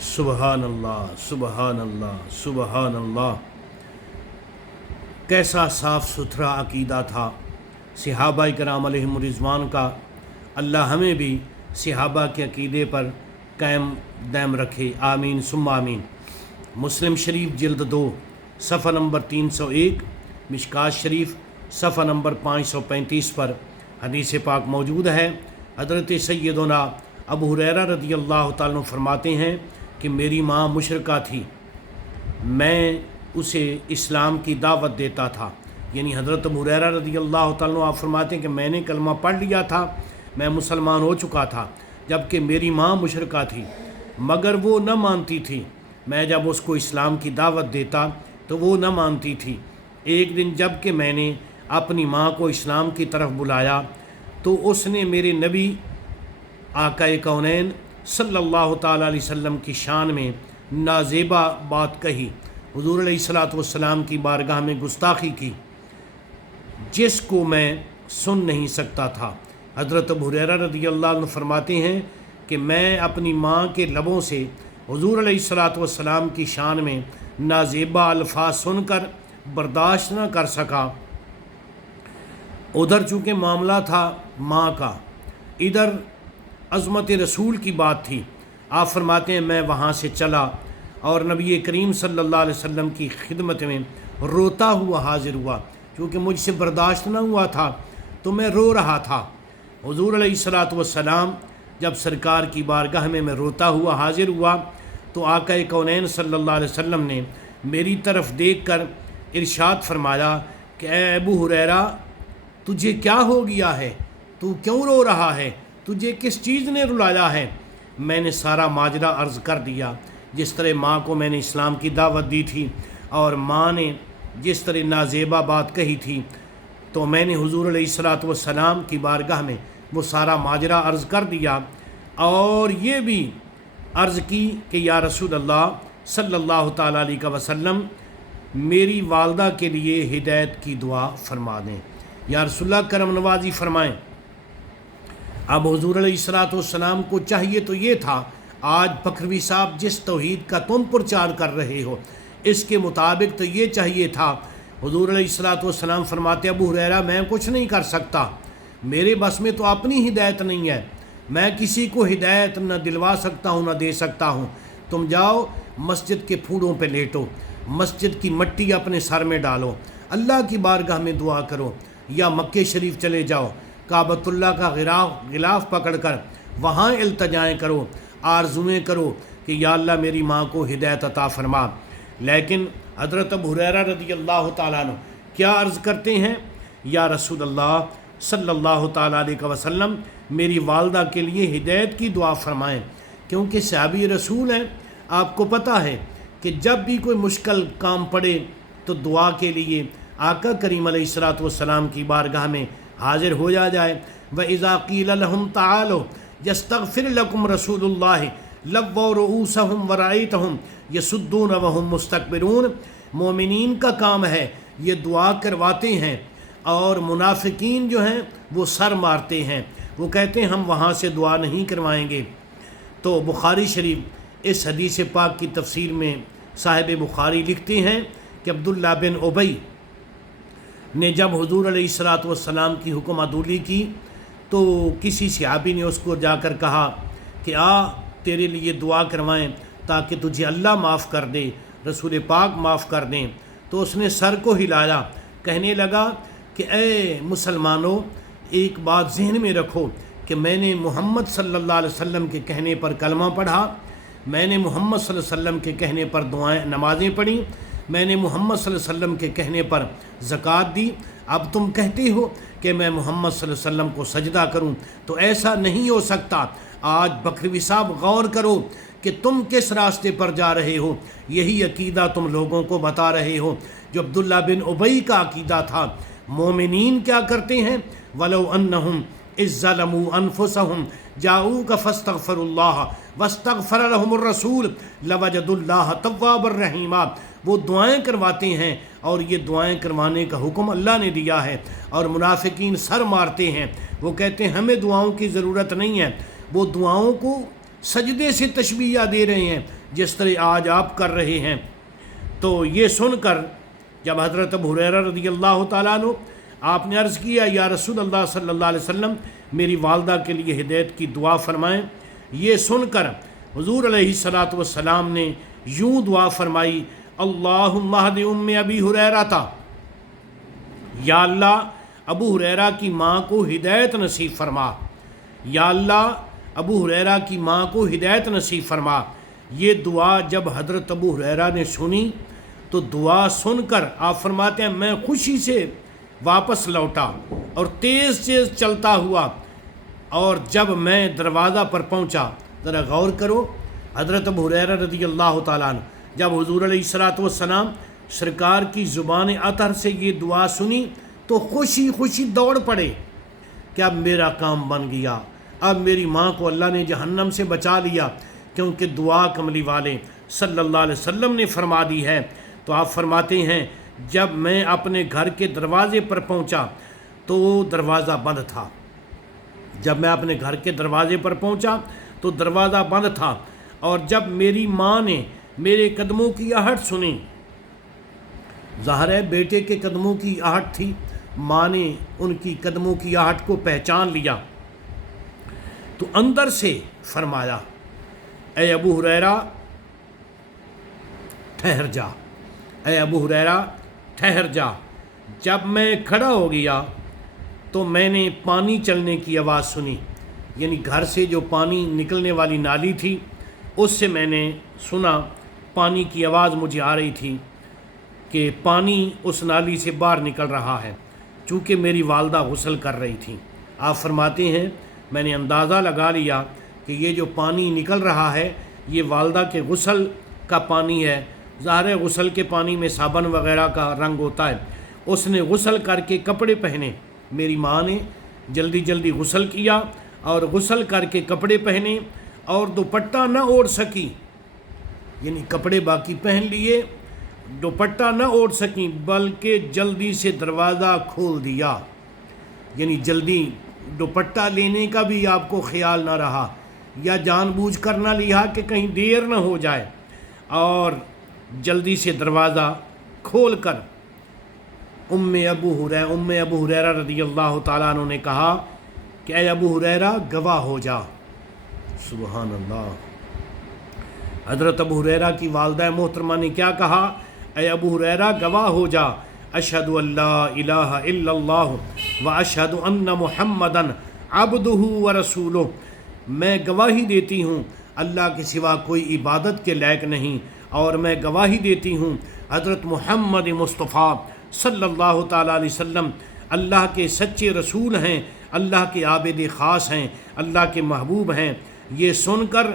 سبحان اللہ، سبحان اللہ، سبحان اللہ۔ کیسا صاف ستھرا عقیدہ تھا صحابہ کرام علیہم الرضوان کا۔ اللہ ہمیں بھی صحابہ کے عقیدے پر قائم دائم رکھے، آمین ثم آمین۔ مسلم شریف جلد 2 صفحہ نمبر 301، مشکات شریف صفحہ نمبر 535 پر حدیث پاک موجود ہے۔ حضرت سیدنا ابو ہریرہ رضی اللہ تعالیٰ عنہ فرماتے ہیں کہ میری ماں مشرکہ تھی، میں اسے اسلام کی دعوت دیتا تھا۔ یعنی حضرت ابو ہریرہ رضی اللہ تعالیٰ عنہ آپ فرماتے ہیں کہ میں نے کلمہ پڑھ لیا تھا، میں مسلمان ہو چکا تھا، جبکہ میری ماں مشرکہ تھی، مگر وہ نہ مانتی تھی۔ میں جب اس کو اسلام کی دعوت دیتا تو وہ نہ مانتی تھی۔ ایک دن جب کہ میں نے اپنی ماں کو اسلام کی طرف بلایا تو اس نے میرے نبی آقا کونین صلی اللہ تعالیٰ علیہ وسلم کی شان میں نازیبا بات کہی، حضور علیہ الصلوۃ والسلام کی بارگاہ میں گستاخی کی، جس کو میں سن نہیں سکتا تھا۔ حضرت ابو ہریرہ رضی اللہ عنہ فرماتے ہیں کہ میں اپنی ماں کے لبوں سے حضور علیہ الصلوۃ والسلام کی شان میں نازیبا الفاظ سن کر برداشت نہ کر سکا۔ ادھر چونکہ معاملہ تھا ماں کا، ادھر عظمت رسول کی بات تھی۔ آپ فرماتے ہیں میں وہاں سے چلا اور نبی کریم صلی اللہ علیہ وسلم کی خدمت میں روتا ہوا حاضر ہوا، کیونکہ مجھ سے برداشت نہ ہوا تھا تو میں رو رہا تھا۔ حضور علیہ الصلوۃ والسلام جب سرکار کی بارگاہ میں روتا ہوا حاضر ہوا تو آقا کونین صلی اللہ علیہ وسلم نے میری طرف دیکھ کر ارشاد فرمایا کہ اے ابو ہریرہ، تجھے کیا ہو گیا ہے؟ تو کیوں رو رہا ہے؟ تجھے کس چیز نے رلایا ہے؟ میں نے سارا ماجرا عرض کر دیا، جس طرح ماں کو میں نے اسلام کی دعوت دی تھی اور ماں نے جس طرح نازیبا بات کہی تھی، تو میں نے حضور علیہ الصلوۃ والسلام کی بارگاہ میں وہ سارا ماجرا عرض کر دیا اور یہ بھی عرض کی کہ یا رسول اللہ صلی اللہ تعالیٰ علیہ وسلم، میری والدہ کے لیے ہدایت کی دعا فرما دیں، یا رسول اللہ کرم نوازی فرمائیں۔ اب حضور علیہ الصلوۃ والسلام کو چاہیے تو یہ تھا، آج بکروی صاحب جس توحید کا تم پرچار کر رہے ہو اس کے مطابق تو یہ چاہیے تھا۔ حضور علیہ الصلوۃ والسلام فرماتے ابو ہریرہ میں کچھ نہیں کر سکتا، میرے بس میں تو اپنی ہدایت نہیں ہے، میں کسی کو ہدایت نہ دلوا سکتا ہوں نہ دے سکتا ہوں۔ تم جاؤ مسجد کے پھوڑوں پہ لیٹو، مسجد کی مٹی اپنے سر میں ڈالو، اللہ کی بارگاہ میں دعا کرو، یا مکہ شریف چلے جاؤ، کعبۃ اللہ کا غلاف پکڑ کر وہاں التجائیں کرو، آرزویں کرو کہ یا اللہ میری ماں کو ہدایت عطا فرما۔ لیکن حضرت ابو ہریرہ رضی اللہ تعالیٰ عنہ کیا عرض کرتے ہیں؟ یا رسول اللہ صلی اللہ تعالیٰ علیہ وسلم، میری والدہ کے لیے ہدایت کی دعا فرمائیں، کیونکہ صحابی رسول ہیں۔ آپ کو پتہ ہے کہ جب بھی کوئی مشکل کام پڑے تو دعا کے لیے آقا کریم علیہ الصلوۃ والسلام کی بارگاہ میں حاضر ہو جائے۔ وَإِذَا قِيلَ لَهُمْ تَعَالَوْا يَسْتَغْفِرْ لَكُمْ رَسُولُ اللَّهِ لَوَّوْا رُؤُوسَهُمْ وَرَأَيْتَهُمْ يَصُدُّونَ وَهُمْ مُسْتَكْبِرُونَ۔ مومنین کا کام ہے یہ دعا کرواتے ہیں، اور منافقین جو ہیں وہ سر مارتے ہیں، وہ کہتے ہیں ہم وہاں سے دعا نہیں کروائیں گے۔ تو بخاری شریف اس حدیث پاک کی تفسیر میں صاحب بخاری لکھتے ہیں کہ عبداللہ بن ابی نے جب حضور علیہ الصلوۃ والسلام کی حکم عدولی کی تو کسی صحابی نے اس کو جا کر کہا کہ تیرے لیے دعا کروائیں تاکہ تجھے اللہ معاف کر دے، رسول پاک معاف کر دیں۔ تو اس نے سر کو ہلایا، کہنے لگا کہ اے مسلمانوں، ایک بات ذہن میں رکھو کہ میں نے محمد صلی اللہ علیہ وسلم کے کہنے پر کلمہ پڑھا، میں نے محمد صلی اللہ علیہ وسلم کے کہنے پر نمازیں پڑھی، میں نے محمد صلی اللہ علیہ وسلم کے کہنے پر زکوٰۃ دی۔ اب تم کہتے ہو کہ میں محمد صلی اللہ علیہ وسلم کو سجدہ کروں، تو ایسا نہیں ہو سکتا۔ آج بکروی صاحب غور کرو کہ تم کس راستے پر جا رہے ہو، یہی عقیدہ تم لوگوں کو بتا رہے ہو جو عبداللہ بن ابی کا عقیدہ تھا۔ مومنین کیا کرتے ہیں؟ وَلَوْ أَنَّهُمْ إِذ ظَّلَمُوا أَنفُسَهُمْ جَاءُوكَ فَاسْتَغْفَرُوا اللَّهَ وَاسْتَغْفَرَ لَهُمُ الرَّسُولُ لَوَجَدُوا اللَّهَ تَوَّابًا رَحِيمًا۔ وہ دعائیں کرواتے ہیں اور یہ دعائیں کروانے کا حکم اللہ نے دیا ہے، اور منافقین سر مارتے ہیں، وہ کہتے ہیں ہمیں دعاؤں کی ضرورت نہیں ہے۔ وہ دعاؤں کو سجدے سے تشبیہ دے رہے ہیں جس طرح آج آپ کر رہے ہیں۔ تو یہ سن کر جب حضرت ابو ہریرہ رضی اللہ تعالیٰ عنہ آپ نے عرض کیا یا رسول اللہ صلی اللہ علیہ وسلم میری والدہ کے لیے ہدایت کی دعا فرمائیں، یہ سن کر حضور علیہ الصلاۃ والسلام نے یوں دعا فرمائی، اللہم اہد ام ابی ہریرہ، یا اللہ ابو ہریرہ کی ماں کو ہدایت نصیب فرما، یا اللہ ابو ہریرہ کی ماں کو ہدایت نصیب فرما۔ یہ دعا جب حضرت ابو ہریرہ نے سنی تو دعا سن کر آپ فرماتے ہیں میں خوشی سے واپس لوٹا اور تیز تیز چلتا ہوا، اور جب میں دروازہ پر پہنچا، ذرا غور کرو، حضرت ابو ہریرہ رضی اللہ تعالیٰ عنہ جب حضور علیہ الصلاۃ والسلام سرکار کی زبان اطہر سے یہ دعا سنی تو خوشی خوشی دوڑ پڑے کہ اب میرا کام بن گیا، اب میری ماں کو اللہ نے جہنم سے بچا لیا، کیونکہ دعا کملی والے صلی اللہ علیہ وسلم نے فرما دی ہے۔ تو آپ فرماتے ہیں جب میں اپنے گھر کے دروازے پر پہنچا تو دروازہ بند تھا، جب میں اپنے گھر کے دروازے پر پہنچا تو دروازہ بند تھا، اور جب میری ماں نے میرے قدموں کی آہٹ سنی، ظاہر ہے بیٹے کے قدموں کی آہٹ تھی، ماں نے ان کی قدموں کی آہٹ کو پہچان لیا تو اندر سے فرمایا اے ابو ہریرہ ٹھہر جا، اے ابو ہریرہ ٹھہر جا۔ جب میں کھڑا ہو گیا تو میں نے پانی چلنے کی آواز سنی، یعنی گھر سے جو پانی نکلنے والی نالی تھی اس سے میں نے سنا، پانی کی آواز مجھے آ رہی تھی کہ پانی اس نالی سے باہر نکل رہا ہے، چونکہ میری والدہ غسل کر رہی تھی۔ آپ فرماتے ہیں میں نے اندازہ لگا لیا کہ یہ جو پانی نکل رہا ہے یہ والدہ کے غسل کا پانی ہے، ظاہر ہے غسل کے پانی میں صابن وغیرہ کا رنگ ہوتا ہے۔ اس نے غسل کر کے کپڑے پہنے، میری ماں نے جلدی جلدی غسل کیا اور غسل کر کے کپڑے پہنے اور دوپٹہ نہ اوڑھ سکی، یعنی کپڑے باقی پہن لیے، دوپٹہ نہ اوڑھ سکیں، بلکہ جلدی سے دروازہ کھول دیا، یعنی جلدی دوپٹہ لینے کا بھی آپ کو خیال نہ رہا، یا جان بوجھ کر نہ لیا کہ کہیں دیر نہ ہو جائے، اور جلدی سے دروازہ کھول کر ام ابو ہریرہ رضی اللہ تعالیٰ عنہ نے کہا کہ اے ابو ہریرہ گواہ ہو جا۔ سبحان اللہ، حضرت ابو ہریرہ کی والدہ محترمہ نے کیا کہا؟ اے ابو ہریرہ گواہ ہو جا، اشہد ان لا الہ الا اللہ و اشہد ان محمدا عبدہ و رسولہ، میں گواہی دیتی ہوں اللہ کے سوا کوئی عبادت کے لائق نہیں، اور میں گواہی دیتی ہوں حضرت محمد مصطفیٰ صلی اللہ تعالیٰ علیہ وسلم اللہ کے سچے رسول ہیں، اللہ کے عابد خاص ہیں، اللہ کے محبوب ہیں۔ یہ سن کر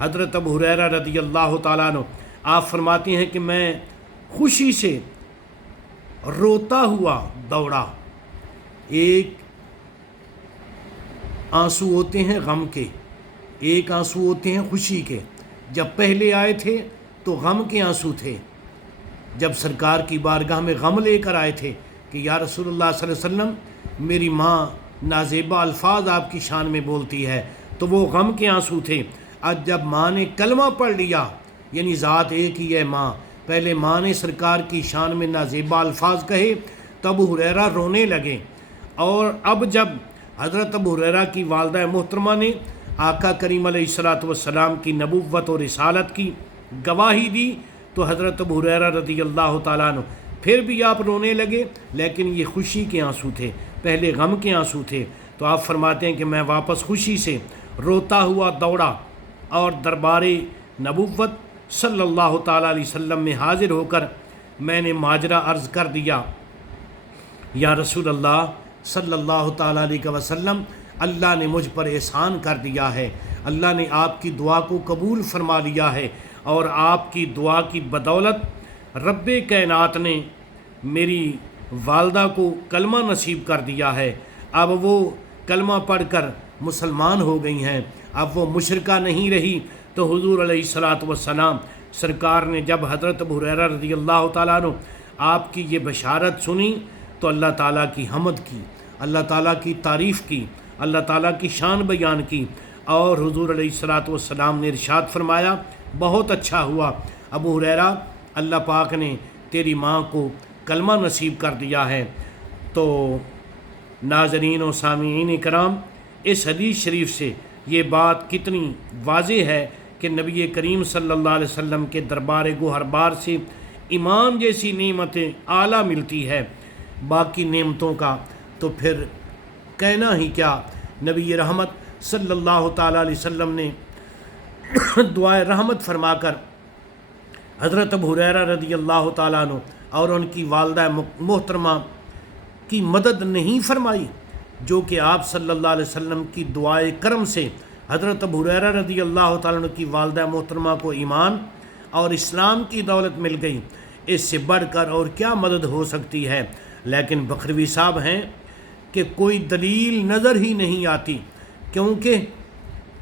حضرت ابو ہریرہ رضی اللہ تعالیٰ عنہ آپ فرماتے ہیں کہ میں خوشی سے روتا ہوا دوڑا۔ ایک آنسو ہوتے ہیں غم کے، ایک آنسو ہوتے ہیں خوشی کے۔ جب پہلے آئے تھے تو غم کے آنسو تھے، جب سرکار کی بارگاہ میں غم لے کر آئے تھے کہ یا رسول اللہ صلی اللہ علیہ وسلم میری ماں نازیبہ الفاظ آپ کی شان میں بولتی ہے، تو وہ غم کے آنسو تھے۔ آج جب ماں نے کلمہ پڑھ لیا، یعنی ذات ایک ہی ہے ماں، پہلے ماں نے سرکار کی شان میں نازیبہ الفاظ کہے تو ابو ہریرہ رونے لگے، اور اب جب حضرت ابو ہریرہ کی والدہ محترمہ نے آقا کریم علیہ الصلاۃ والسلام کی نبوت اور رسالت کی گواہی دی تو حضرت ابو ہریرہ رضی اللہ تعالیٰ عنہ پھر بھی آپ رونے لگے، لیکن یہ خوشی کے آنسو تھے، پہلے غم کے آنسو تھے۔ تو آپ فرماتے ہیں کہ میں واپس خوشی سے روتا ہوا دوڑا اور دربار نبوت صلی اللہ تعالیٰ علیہ وسلم میں حاضر ہو کر میں نے ماجرا عرض کر دیا، یا رسول اللہ صلی اللہ تعالیٰ علیہ وسلم، اللہ نے مجھ پر احسان کر دیا ہے، اللہ نے آپ کی دعا کو قبول فرما لیا ہے، اور آپ کی دعا کی بدولت رب کائنات نے میری والدہ کو کلمہ نصیب کر دیا ہے، اب وہ کلمہ پڑھ کر مسلمان ہو گئی ہیں، اب وہ مشرکہ نہیں رہی۔ تو حضور علیہ الصلاۃ والسلام سرکار نے جب حضرت ابو ہریرہ رضی اللہ تعالیٰ عنہ آپ کی یہ بشارت سنی تو اللہ تعالیٰ کی حمد کی، اللہ تعالیٰ کی تعریف کی، اللہ تعالیٰ کی شان بیان کی، اور حضور علیہ الصلوۃ والسلام نے ارشاد فرمایا بہت اچھا ہوا ابو ہریرہ، اللہ پاک نے تیری ماں کو کلمہ نصیب کر دیا ہے۔ تو ناظرین و سامعین کرام، اس حدیث شریف سے یہ بات کتنی واضح ہے کہ نبی کریم صلی اللہ علیہ وسلم کے دربار گوہر بار سے ایمان جیسی نعمتیں اعلیٰ ملتی ہے، باقی نعمتوں کا تو پھر کہنا ہی کیا۔ نبی رحمت صلی اللہ تعالیٰ علیہ وسلم نے دعائے رحمت فرما کر حضرت ابو ہریرہ رضی اللہ تعالیٰ عنہ اور ان کی والدہ محترمہ کی مدد نہیں فرمائی، جو کہ آپ صلی اللہ علیہ وسلم کی دعائے کرم سے حضرت ابو ہریرہ رضی اللہ تعالیٰ عنہ کی والدہ محترمہ کو ایمان اور اسلام کی دولت مل گئی، اس سے بڑھ کر اور کیا مدد ہو سکتی ہے۔ لیکن بکھروی صاحب ہیں کہ کوئی دلیل نظر ہی نہیں آتی، کیونکہ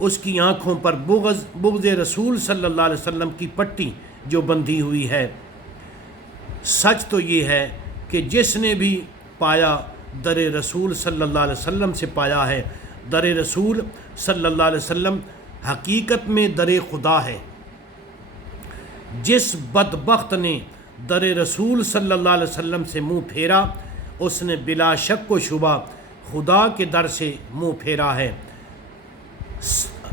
اس کی آنکھوں پر بغض رسول صلی اللہ علیہ وسلم کی پٹی جو بندھی ہوئی ہے۔ سچ تو یہ ہے کہ جس نے بھی پایا در رسول صلی اللہ علیہ وسلم سے پایا ہے۔ در رسول صلی اللہ علیہ وسلم حقیقت میں در خدا ہے۔ جس بدبخت نے در رسول صلی اللہ علیہ وسلم سے منہ پھیرا، اس نے بلا شک و شبہ خدا کے در سے منہ پھیرا ہے۔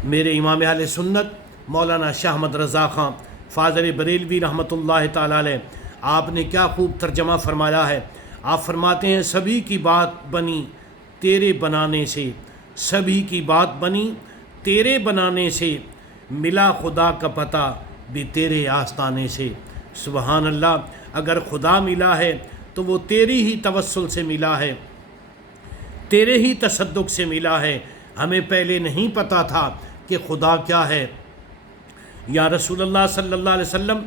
میرے امام اہل سنت مولانا شاہ احمد رضا خان فاضل بریلوی رحمۃ اللہ تعالیٰ علیہ، آپ نے کیا خوب ترجمہ فرمایا ہے۔ آپ فرماتے ہیں سبھی کی بات بنی تیرے بنانے سے، سبھی کی بات بنی تیرے بنانے سے، ملا خدا کا پتہ بھی تیرے آستانے سے۔ سبحان اللہ، اگر خدا ملا ہے تو وہ تیری ہی توسل سے ملا ہے، تیرے ہی تصدق سے ملا ہے۔ ہمیں پہلے نہیں پتہ تھا کہ خدا کیا ہے۔ یا رسول اللہ صلی اللہ علیہ وسلم،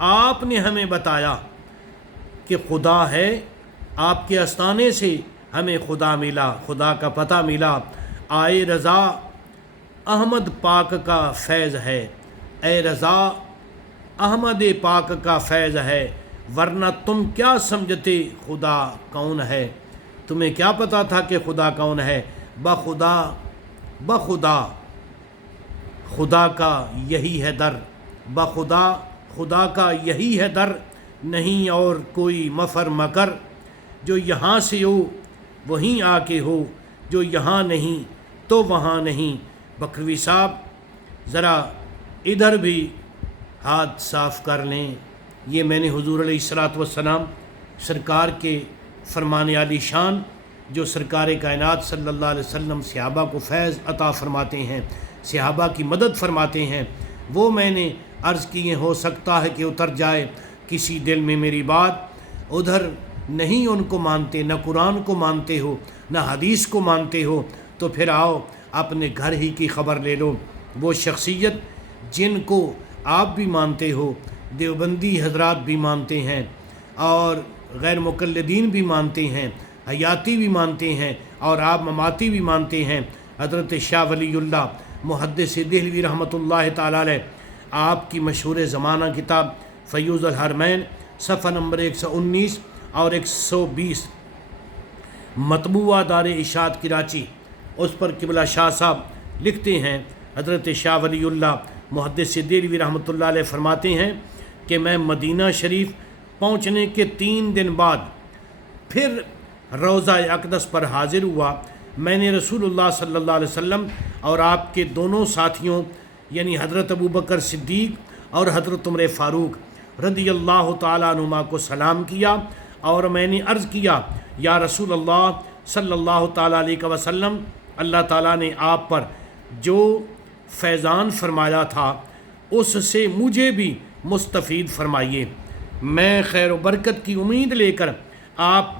آپ نے ہمیں بتایا کہ خدا ہے، آپ کے آستانے سے ہمیں خدا ملا، خدا کا پتہ ملا۔ آئے رضا احمد پاک کا فیض ہے، اے رضا احمد پاک کا فیض ہے، ورنہ تم کیا سمجھتے خدا کون ہے؟ تمہیں کیا پتہ تھا کہ خدا کون ہے؟ بخدا خدا کا یہی ہے در، بخدا خدا کا یہی ہے در، نہیں اور کوئی مفر مکر، جو یہاں سے ہو وہیں آ کے ہو، جو یہاں نہیں تو وہاں نہیں۔ بکھروی صاحب ذرا ادھر بھی ہاتھ صاف کر لیں۔ یہ میں نے حضور علیہ الصلوۃ والسلام سرکار کے فرمان عالی شان، جو سرکار کائنات صلی اللہ علیہ وسلم صحابہ کو فیض عطا فرماتے ہیں، صحابہ کی مدد فرماتے ہیں، وہ میں نے عرض کیے، ہو سکتا ہے کہ اتر جائے کسی دل میں میری بات۔ ادھر نہیں ان کو مانتے، نہ قرآن کو مانتے ہو نہ حدیث کو مانتے ہو، تو پھر آؤ اپنے گھر ہی کی خبر لے لو۔ وہ شخصیت جن کو آپ بھی مانتے ہو، دیوبندی حضرات بھی مانتے ہیں اور غیر مقلدین بھی مانتے ہیں، حیاتی بھی مانتے ہیں اور آپ مماتی بھی مانتے ہیں، حضرت شاہ ولی اللہ محدث دہلوی رحمۃ اللہ تعالیٰ علیہ، آپ کی مشہور زمانہ کتاب فیوض الحرمین صفحہ نمبر 119 اور 120 مطبوعہ دار اشاعت کراچی، اس پر قبلہ شاہ صاحب لکھتے ہیں، حضرت شاہ ولی اللہ محدث دہلوی رحمۃ اللہ علیہ فرماتے ہیں کہ میں مدینہ شریف پہنچنے کے 3 دن بعد پھر روضہ اقدس پر حاضر ہوا۔ میں نے رسول اللہ صلی اللہ علیہ وسلم اور آپ کے دونوں ساتھیوں یعنی حضرت ابو بکر صدیق اور حضرت عمر فاروق رضی اللہ تعالیٰ عنہما کو سلام کیا، اور میں نے عرض کیا، یا رسول اللہ صلی اللہ تعالیٰ علیہ وسلم، اللہ تعالیٰ نے آپ پر جو فیضان فرمایا تھا اس سے مجھے بھی مستفید فرمائیے۔ میں خیر و برکت کی امید لے کر آپ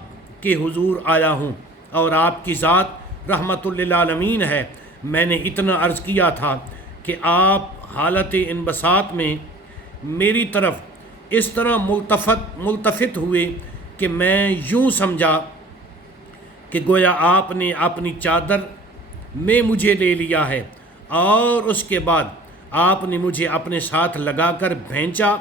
کے حضور آیا ہوں، اور آپ کی ذات رحمت للعالمین ہے۔ میں نے اتنا عرض کیا تھا کہ آپ حالت انبساط میں میری طرف اس طرح ملتفت ہوئے کہ میں یوں سمجھا کہ گویا آپ نے اپنی چادر میں مجھے لے لیا ہے، اور اس کے بعد آپ نے مجھے اپنے ساتھ لگا کر بھینچا،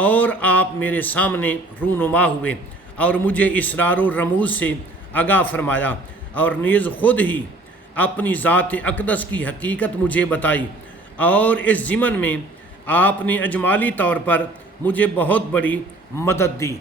اور آپ میرے سامنے رونما ہوئے اور مجھے اسرار و رموز سے آگاہ فرمایا، اور نیز خود ہی اپنی ذات اقدس کی حقیقت مجھے بتائی، اور اس ضمن میں آپ نے اجمالی طور پر مجھے بہت بڑی مدد دی۔